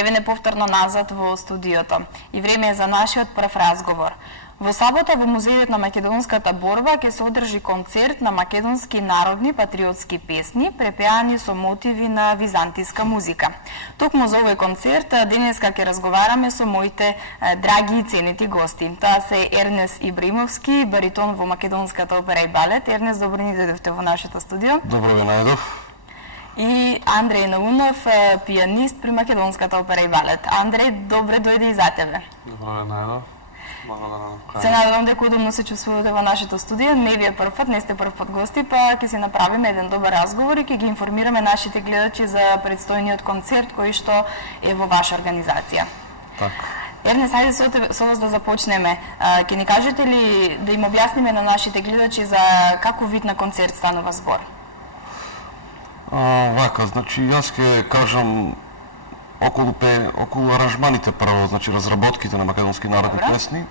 Еве повторно назад во студиото. И време е за нашиот прв разговор. Во сабота во Музејот на македонската борба ќе се одржи концерт на македонски народни патриотски песни, препеани со мотиви на византиска музика. Токму за овој концерт денеска ќе разговараме со моите драги и ценети гости. Тоа се Ернес Ибримовски, баритон во Македонската опера и балет. Ернес, добро ни дојдовте во нашето студио. Добро ве најдов. И Андреј Наунов, пианист при Македонската опера и балет. Андреј, добре дојде и за тебе. Добро ве најдов. Се надевам дека удобно се чувствувате во нашето студио. Не ви е прв пат, не сте прв пат гости, па ќе си направиме еден добар разговор и ќе ги информираме нашите гледачи за предстојниот концерт кој што е во ваша организација. Така. Ернес, ајде со вас да започнеме. Ќе ни кажете ли да им објасниме на нашите гледачи за каков вид на концерт станува збор? Вака, значи јас ќе кажам околу аранжманите прво, значи разработките на македонски народни песни.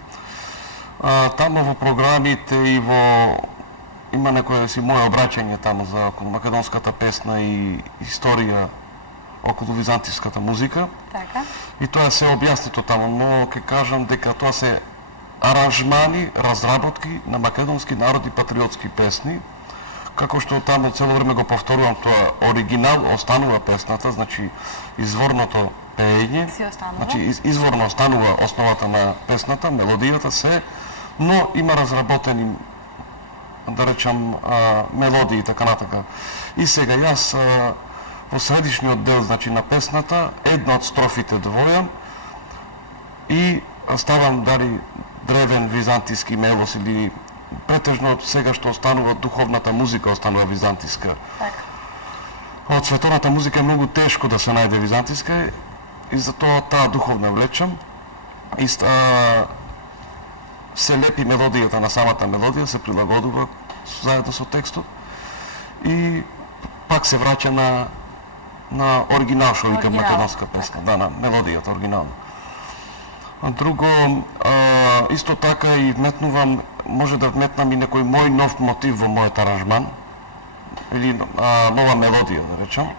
Таму во програмите и има некое си мое обраќање таму за околу македонската песна и историја околу византиската музика. Така. И тоа се објаснето таму, но ќе кажам дека тоа се аранжмани, разработки на македонски народни патриотски песни. Како што таму цело време го повторувам, тоа оригинал останува песната, значи изворното пеење, значи изворно останува основата на песната, мелодијата се, но има разработени, да речам, мелодии и така натака. И сега јас во средишниот дел, значи на песната, една од строфите двојам и ставам дали древен византиски мелос или претежно сега што останува духовната музика останува византиска. Така. Од световната музика е многу тешко да се најде византиска и затоа таа духовна влечам и се лепи мелодијата на самата мелодија, се прилагодува заедно со текстот и пак се враќа на оригинал, што вика македонска песна, да, на мелодијата оригинална. Друго, исто така и вметнувам, може да вметнам и некој мој нов мотив во мојот аранжман, или нова мелодија, да речам,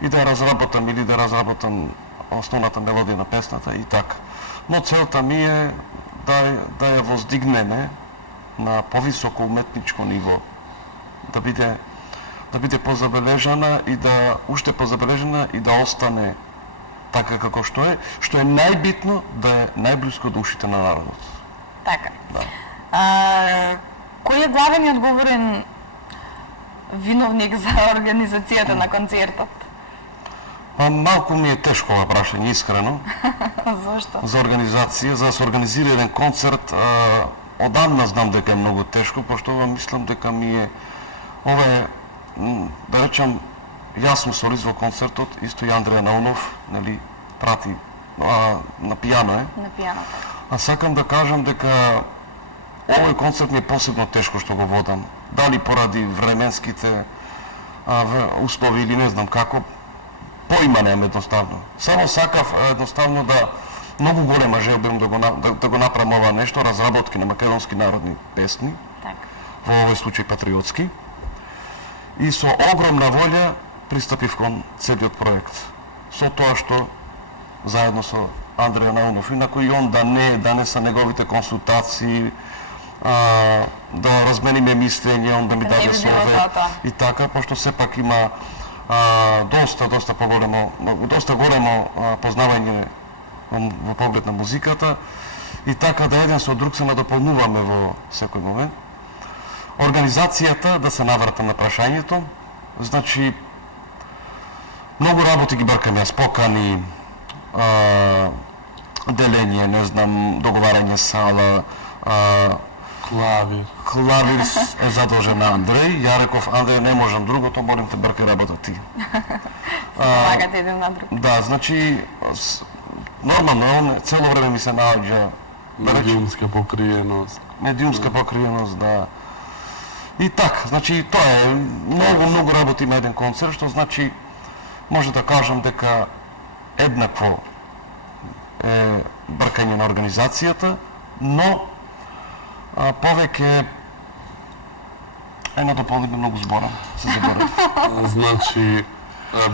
и да ја разработам, или да разработам основната мелодија на песната и така. Но целта ми е да ја воздигнеме на повисоко уметничко ниво, да биде позабележана и да уште позабележана и да остане така како што е најбитно да е најблиско до ушите на народот. Така. Да. Кој е главен и одговорен виновник за организацијата на концертот? Малку ми е тешко ова прашање, искрено. Зошто? За организација, за да се организира еден концерт, одамна знам дека е многу тешко, пошто мислам дека ова е, да речам, јасно солист во концертот, исто и Андреј Наунов, нели, прати на пијано е. На пијано. А сакам да кажам дека овој концерт ми е посебно тешко што го водам. Дали поради временските услови или не знам како, поима немам едноставно. Само сакав едноставно да многу голема желба да го направам ова нешто, разработки на македонски народни песни, во овој случај патриотски, и со огромна волја пристапив кон целиот проект. Со тоа што заедно со Андреј Наунов, инако и он да не са неговите консултации, да размениме мислење, он да ми даде совет и така, пошто сепак има доста големо познавање во поглед на музиката и така да еден со друг се надополнуваме во секој момент. Организацијата, да се навратам на прашањето, значи многу работи ги бркам јас, покани, делење, не знам, договарање сала, клавир е задолжен на Андреј. Ја реков, Андреј, не можам другото, молим те, бркај работа ти. Помагате еден на друг. Да, значи, нормално, он цело време ми се наоѓа медиумска покриеност, да. И така, значи, тоа е многу работи има еден концерт, што значи, може да кажам дека еднакво е бркање на организацијата, но повеќе една дополнително многу збора, се заборав. Значи,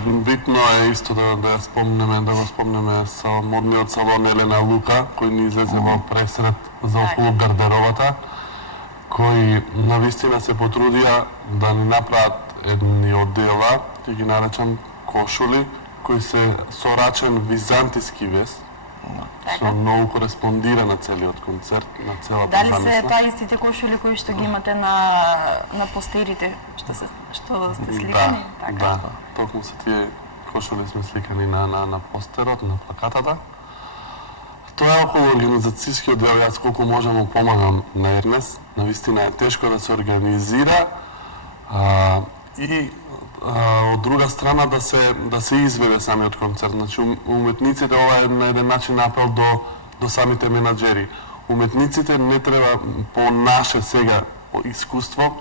Битно е исто да го спомнеме со модниот салон Елена Лука, кој ни излезе во пресрет за околу гардеробата, кои навистина се потрудија да ни направат едни одела, ќе ги наречам кошули, кои се сорачен византиски вес, што многу кореспондира на целиот концерт, на целата Дали замисла. се таа истите кошули кои што ги имате на постерите, што сте сликани? Да, токму се тие кошули сме сликани на постерот, на плакатата. Тоа е околу организацијскиот дел, јас колку можам му помагам на Ернес. Навистина е тешко да се организира и од друга страна да се изведе самиот концерт. Значи уметниците, ова е на еден начин апел до самите менаџери. Уметниците не треба по наше сега искуство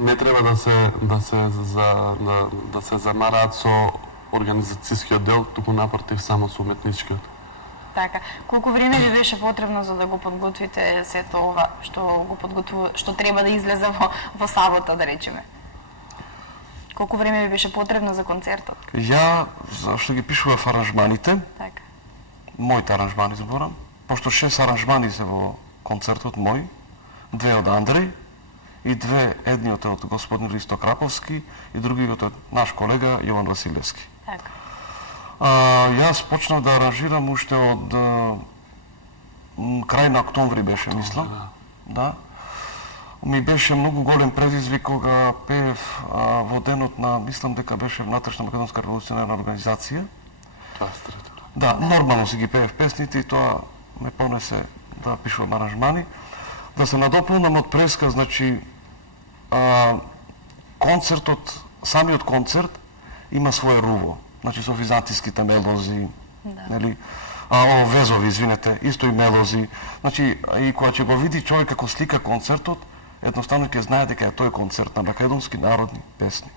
не треба да се замараат со организацијскиот дел, туку напротив само со уметничкиот. Така. Колку време ви беше потребно за да го подготвите сето ова што треба да излезе во сабота, да речеме? Колку време ви беше потребно за концертот? Ја, зашто ги пишував аранжманите, Така. моите аранжмани зборам, пошто 6 аранжмани се во концертот мој, 2 од Андреј и 2, едниот од господин Ристо Краповски и другиот од наш колега Јован Василевски. Така. Јас почнав да аранжирам уште од крај на октомври беше, мислам. Да. Ми беше многу голем предизвик кога пеев во денот на, мислам дека беше внатрешна македонска револуционерна организација. Тоа стрето. Да, нормално си ги пеев песните и тоа ме понесе да пишувам аранжмани. Да се надополнам од преска, значи концертот, самиот концерт има свое руво. Значи со византиските мелози, нели? Везови, извинете, исто и мелози. Значи, и кога ќе го види човек како слика концертот, едноставно ќе знае дека е тој концерт на македонски народни песни.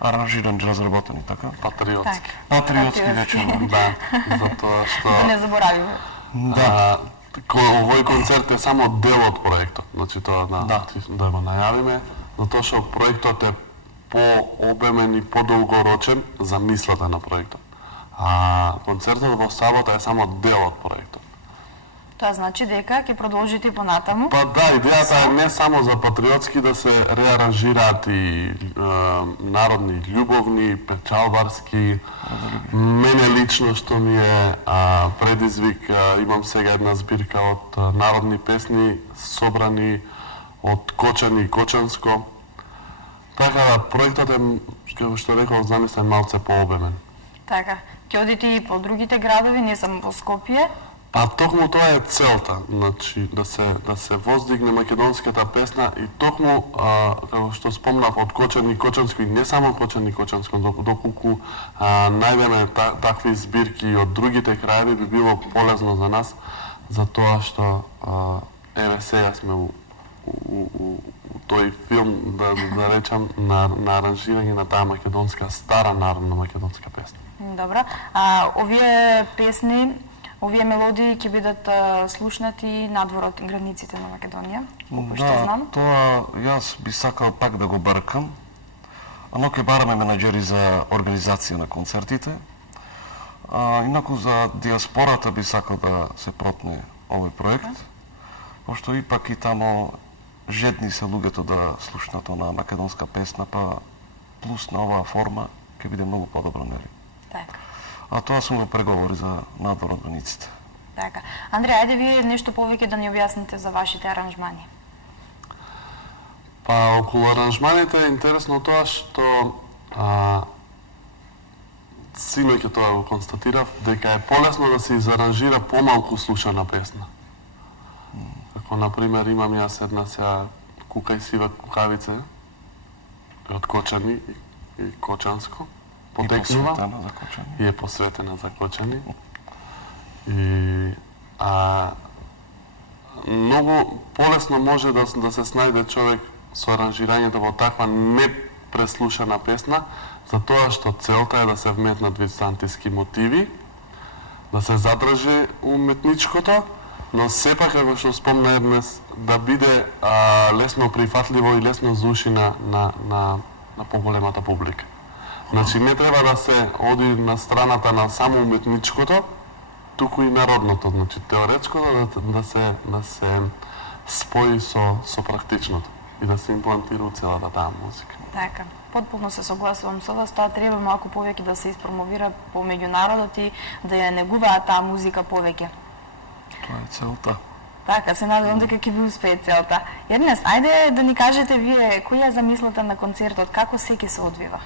Аранжирани, разработени, така? Патриотски. Патриотски вече. Да, затоа што... Да не заборавиме. Да. Овој концерт е само дел од проектот. Значи тоа да го најавиме, затоа што проектот е пообемен и подолгорочен за мислата на проектот. А концертот во сабота е само дел од проектот. Тоа значи дека ќе продолжите и понатаму? Па да, идејата е не само за патриотски да се реаранжираат и народни, љубовни, печалбарски. Мене лично што ми е предизвик, имам сега една збирка од народни песни собрани од Кочани и Кочанско. Така да, проектот е, како што рекол, замислен малце пообемен. Така. Ќе одите и по другите градови, не само во Скопје? Па токму тоа е целта, значи да се воздигне македонската песна и токму како што спомнав од Кочани и Кочанско и не само Кочани и Кочанско, доколку најдеме такви збирки од другите краеви би било полезно за нас, за тоа што еве сега сме у тој филм, да речам, на аранжирање на таа македонска, стара народна македонска песна. Добро. Овие песни, овие мелодии ќе бидат слушнати надвор од границите на Македонија, колку што знам. Тоа јас би сакал пак да го баркам, но ќе бараме менаџери за организација на концертите. Инаку за диаспората би сакал да се протне овој проект, пошто ипак и тамо жедни се луѓето да слушнат на македонска песна, па плюс на оваа форма ќе биде многу подобро, нели? Така. А тоа сум во преговори за надвор од границите. Така. Андреј, ајде вие нешто повеќе да ни објасните за вашите аранжмани. Па, околу аранжманите е интересно тоа што синоќа тоа го констатирав, дека е полесно да се изаранжира помалку слушана песна. Како, например, имам јас една сега Кука и сива кукавице од Кочани и Кочанско. Потекнува и е посветена за Кочани. И многу полесно може да се снајде човек со аранжирањето во таква непреслушана песна, затоа што целта е да се вметнат византиски мотиви, да се задржи уметничкото, но сепак, како што спомна Ернес, да биде лесно прифатливо и лесно за уши на поголемата публика. Значи не треба да се оди на страната на само уметничкото, туку и народното, значи теоретското да се спои со практичното и да се имплантира у целата таа музика. Така, потполно се согласувам со вас, тоа треба малку повеќе да се испромовира по меѓународот и да ја негуваат таа музика повеќе. Тоа е целта. Така, се надевам дека ќе ви успее целта. Ернест, ајде да ни кажете вие која е замислата на концертот, како се ќе се одвива?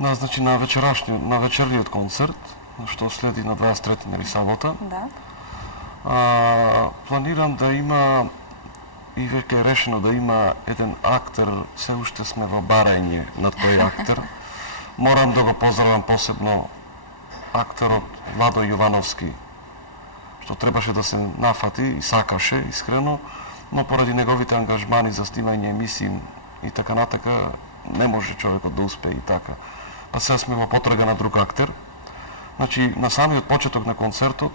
Да, значи на вечерниот концерт, што следи на 23 нели сабота. Да. Планирам да има и веќе е решено да има еден актер, се уште сме во барање на тој актер. Морам да го поздравам посебно актерот Владо Јовановски, што требаше да се нафати и сакаше искрено, но поради неговите ангажмани за снимање емисии и така натака не може човекот да успее и така. Па сега сме во потрага на друг актер. Значи, на самиот почеток на концертот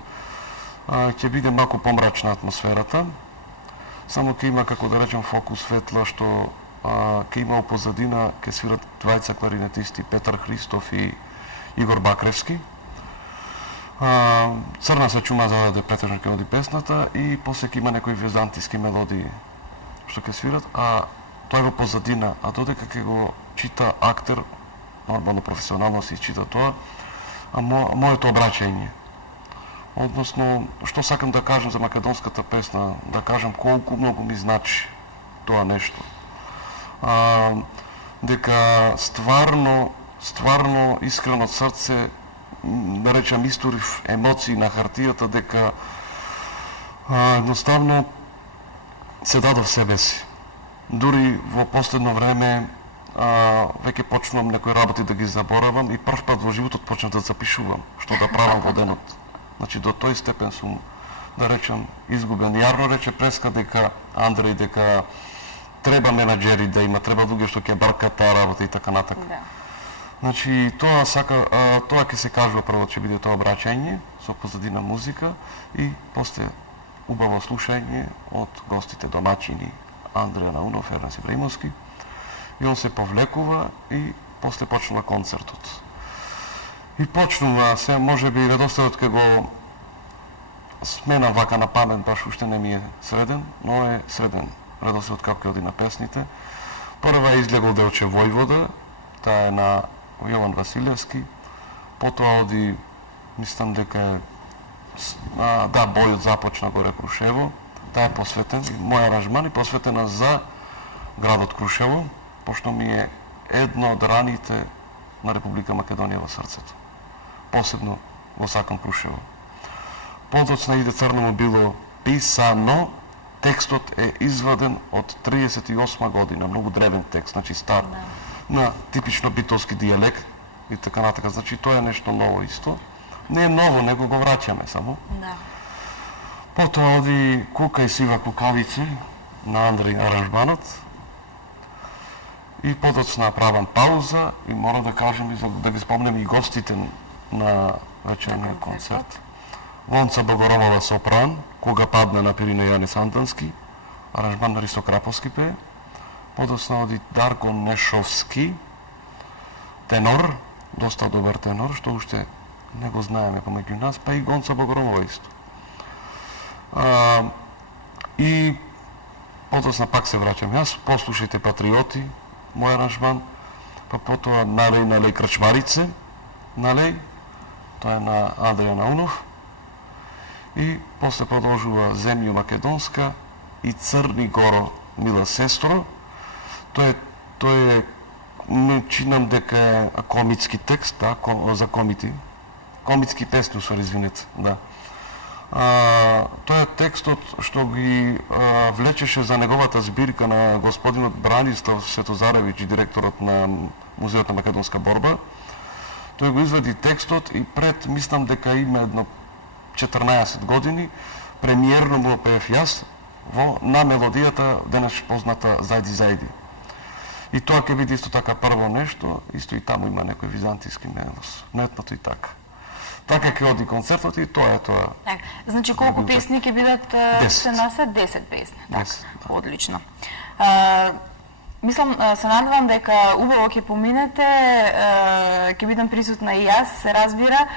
ќе биде малку помрачна атмосферата, само ќе има, како да речем, фокус светла, што ќе има опозадина, ќе свират двајца кларинетисти, Петар Христов и Игор Бакревски. Црна се чума за да претежно ќе оди песната и после ќе има некои византиски мелодии што ќе свират, а тоа е во позадина, а додека ќе го чита актер, нормално професионално се чита тоа, а моето обраќање. Односно, што сакам да кажам за македонската песна, да кажам колку многу ми значи тоа нешто. Дека стварно, искрено од срце, да речам, историв емоции на хартијата, дека едноставно се дадов себе си. Дури во последно време веќе почнувам некои работи да ги заборавам и прв пат во животот почнав да запишувам што да правам во денот. Значи до тој степен сум, да речем, изгубен. Јарно рече Преска дека Андреј дека треба менаџери да има, треба луѓе што ќе баркат таа работа и така натака. Да. Значи тоа ќе се кажува прво, ќе биде тоа обраќање со позадина музика и после убаво слушање од гостите домаќини Андреја Наунов, Ернест Ибраимовски. И он се повлекува и после почнува концертот. И почнува се, може би редоследот ке го сменам вака на памет, баш уште не ми е среден, но е среден редоследот како ќе оди на песните. Прва е излегол Делче Војвода, таа е на Јован Василевски, потоа оди, мислам дека е, бојот започна горе Крушево, таа е посветен, мој аранжман и посветена за градот Крушево, пошто ми е едно од раните на Република Македонија во срцето. Посебно во сакам Крушево. Подоцна иде Црно му било писано, текстот е изваден од 38 година, многу древен текст, значи стар, на типично битолски дијалект и така натака. Значи тоа е нешто ново исто. Не е ново, него го враќаме само. Да. Потоа оди Кука и сива кукавици на Андреј аранжманот. И подоцна правам пауза и мора да кажем и да ги спомнем и гостите на вечерниот концерт. Вонца Богоромова сопран, Кога падне на перина Јанис Антонски, аранжман на Ристо Краповски пее. Подоцна оди Дарко Нешовски, тенор, доста добар тенор, што уште не го знаеме помеѓу нас, па и Гонца Богоромова исто. И подоцна пак се враќам јас, послушајте Патриоти, мој аранжман, па потоа Налеј Крчмарице, Налеј, тоа е на Андреја Наунов, и после продолжува Земјо Македонска и Црни Горо Мила Сестро. Тоа е не чинам дека е комитски текст, да, за комити. Комитски песни, извинете, да. Тоа е текстот што ги влечеше за неговата збирка на господинот Бранислав Светозаревиќ, директорот на Музеот на македонска борба. Тој го извади текстот и пред, мислам дека има едно 14 години, премиерно му пеев јас на мелодијата денес позната Зајди Зајди. И тоа ќе биде исто така прво нешто, исто и таму има некој византиски мелос, метнато и така. Така ќе оди концертот и тоа е тоа. Значи колку песни ќе бидат се насе? 10 песни. 10, Одлично. Мислам, се надевам дека убаво ќе поминете, ќе бидам присутна и јас, се разбира.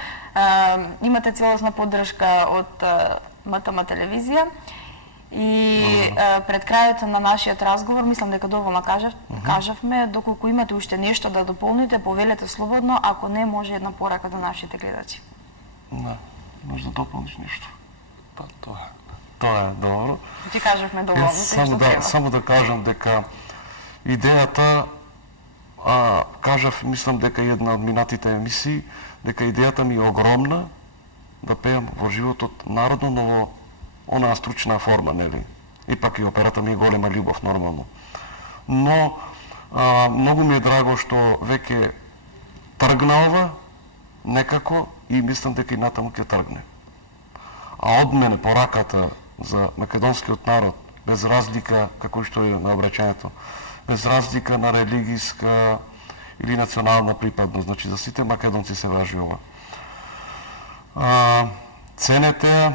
Имате целосна поддршка од МТМ телевизија. И пред крајот на нашиот разговор, мислам дека доволно кажавме, доколку имате уште нешто да дополните, повелете слободно, ако не, може една порака до нашите гледачи. Да, може да дополниш нешто. Па тоа е. Тоа е добро. Ти кажавме доволно, само да кажам дека идејата, кажав, мислам дека една од минатите емисии, дека идејата ми е огромна да пеам во животот народно, но во онаа стручна форма, нели? Ипак и операта ми е голема љубов, нормално. Но многу ми е драго што веќе тргна ова некако и мислам дека и натаму ќе тргне. А од мене пораката за македонскиот народ, без разлика, како што е на обраќањето, без разлика на религиска или национална припадност, значи за сите македонци се важи ова. Ценете,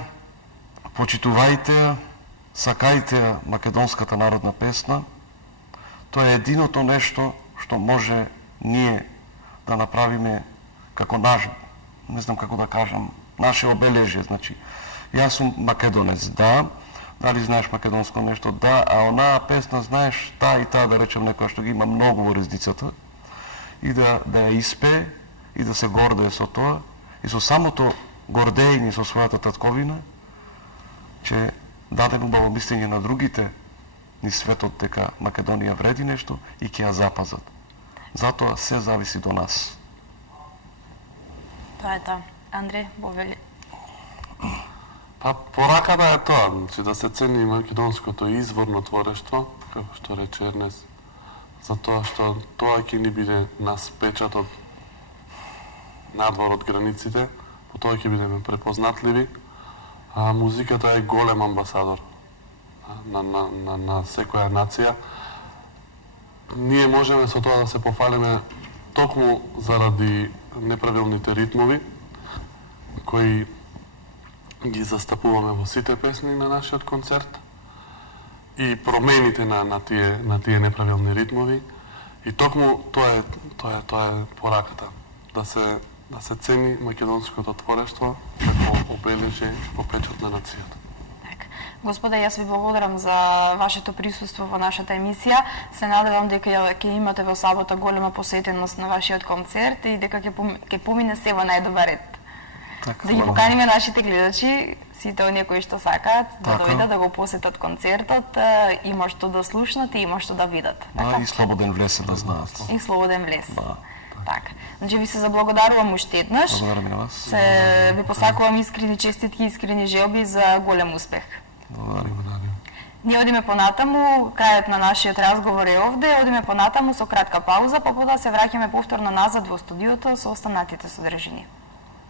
почитувајте, сакајте македонската народна песна. Тоа е единото нешто што може ние да направиме како наш, не знам како да кажам, наше обележје. Значи, јас сум македонец, да, дали знаеш македонско нешто, да, а онаа песна знаеш таа и таа, да речем, некоја што ги има многу во риздицата, и да ја испее, и да се гордее со тоа, и со самото гордење со својата татковина, че даде убаво мислење на другите ни светот дека Македонија вреди нешто и ќе ја запазат. Затоа се зависи до нас. Тоа е тоа. Андре, Бовели. Па пораката е тоа, значи да се цени македонското изворно творештво, како што рече Ернест, затоа што тоа ќе ни биде нас печатот надвор од границите, по тоа ќе бидеме препознатливи. А музиката е голем амбасадор на секоја нација. Ние можеме со тоа да се пофалиме токму заради неправилните ритмови кои ги застапуваме во сите песни на нашиот концерт и промените на тие неправилни ритмови, и токму тоа е пораката, да се цени македонското творештво како обележје во печат на нацијата. Господа, јас ви благодарам за вашето присуство во нашата емисија. Се надевам дека ќе имате во сабота голема посетеност на вашиот концерт и дека ќе помине се во најдобар ред. Да ги поканиме нашите гледачи, сите оние кои што сакаат да дојдат да го посетат концертот, има што да слушнат и има што да видат. Да, и слободен влез да знаат. И слободен влез. Така. Значи ви се заблагодарувам уште еднаш. Благодарам и на вас. Се ви посакувам искрени честитки, искрени желби за голем успех. Благодарам. Ние одиме понатаму, крајот на нашиот разговор е овде, одиме понатаму со кратка пауза, па потоа се враќаме повторно назад во студиото со останатите содржини.